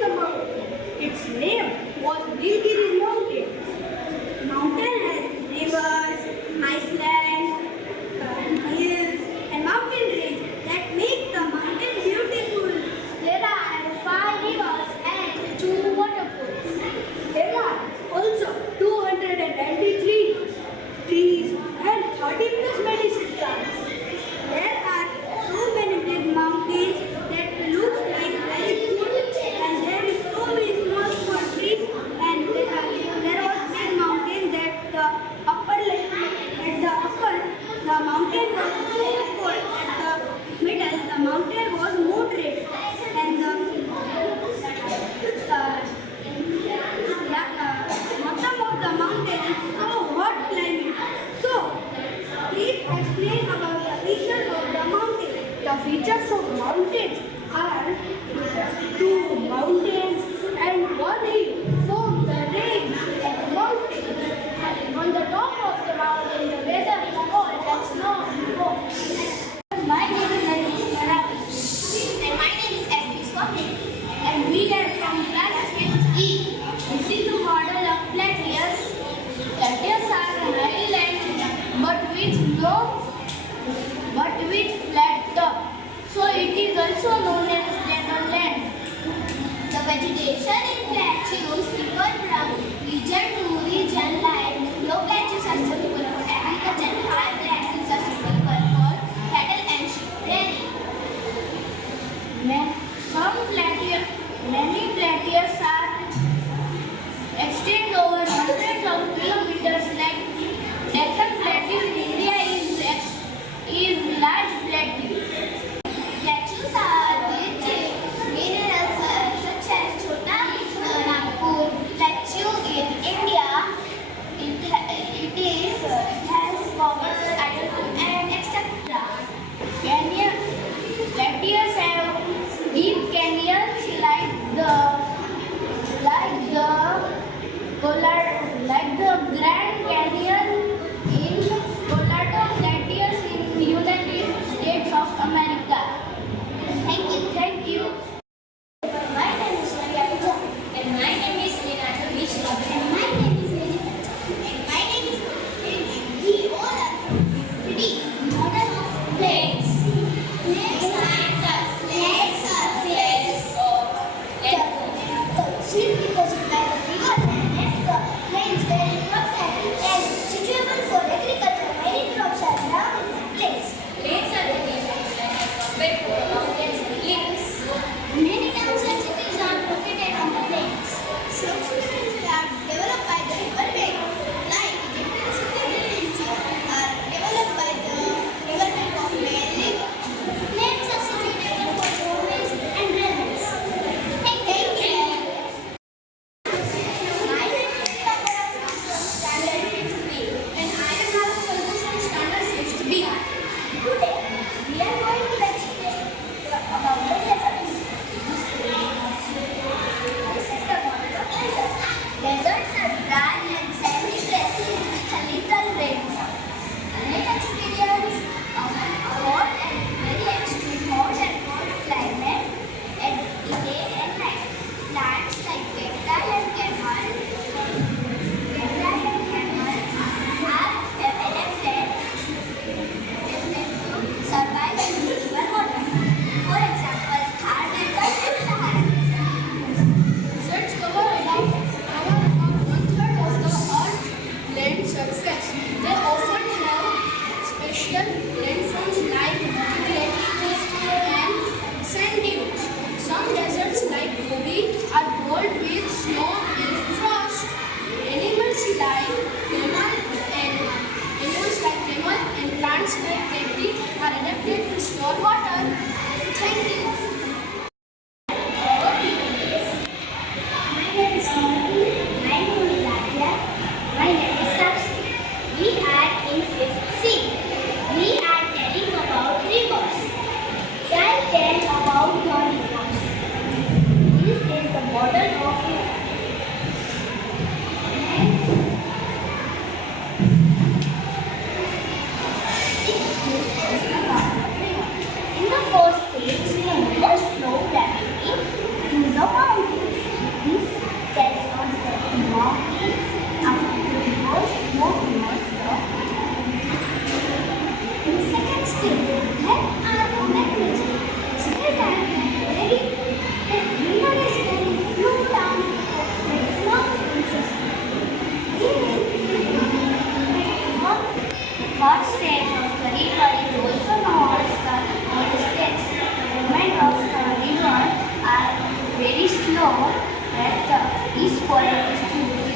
the mountain. Its name was Nilgiri Mountain. Mountain has rivers, iceland, hills, and mountain range that make the mountain beautiful. There are 5 rivers and 2 waterfalls. There are also 293 trees and 30 plus medicine plants. There are so many big mountains that look like very good, and there is so many small trees, and there was big mountain that the upper the mountain was so cold. At the middle the mountain was moderate, and the bottom of the mountain is so hot climate. So please explain about the features of the mountain. The features of mountains are 2 mountains and 1 hill form the range of the mountain. On the top of the mountain, the weather is cold and snow falls. My name is Nalanda and my name is Std-5, and we are from class 6E. This is the model of plateaus. Plateaus are an island but with flat top, so it is also known as level land. The vegetation in plateaus differ from region to region. Like low plateaus are suitable for agriculture, high plateaus are suitable for cattle and sheep rearing. Many plateaus are extend over hundreds of kilometers. Like Deccan Plateau in India is large plateau. Plateaus are rich in minerals such as Chota Nagpur Plateau in India. It has copper, iron, and etc. Plateaus have deep canyons like the Grand Canyon in Colorado Plateaus in the United States of America. Thank you. My name is Nalanda and my name is Nalanda Vidhyalaya and my name is and my name is and we all are from Std model of plates. Plates are plates of seed deposit by the river and the plains very fertile and suitable for agriculture. Many crops are grown in the plains. Plains are the regions that are compared to the mountains and lakes. Many towns and cities are located on the plains. Some cities are developed by the riverbank, like different cities are developed by the riverbank of Mary. Plains are situated for roadways and railways. Thank you. My name is Nalanda from Standard 6B and I am now from Standard 6B. Today we are going to explain about the deserts. This is the model of desert. Deserts are dry and sandy places with a little rainfall. They experience a hot and very extreme hot and cold climate at day and night. Plants like cacti and camel are adapted to survive in river water. For example, Thar Desert and Sahara Desert. Deserts cover about 1/3 of the Earth's land surface. They often have special landforms like plateaus and sand dunes. Some deserts like Gobi are cold with snow and frost. Animals like camel and plants like cacti are adapted to store water. Thank you. My name is Morbi. My name is Adya. My name is Sakshi. We are in 5th C. We are telling about rivers. I'll tell about the rivers. This is the model of river. In the first stage, the rivers flow rapidly through the mountains. know that the east pole is to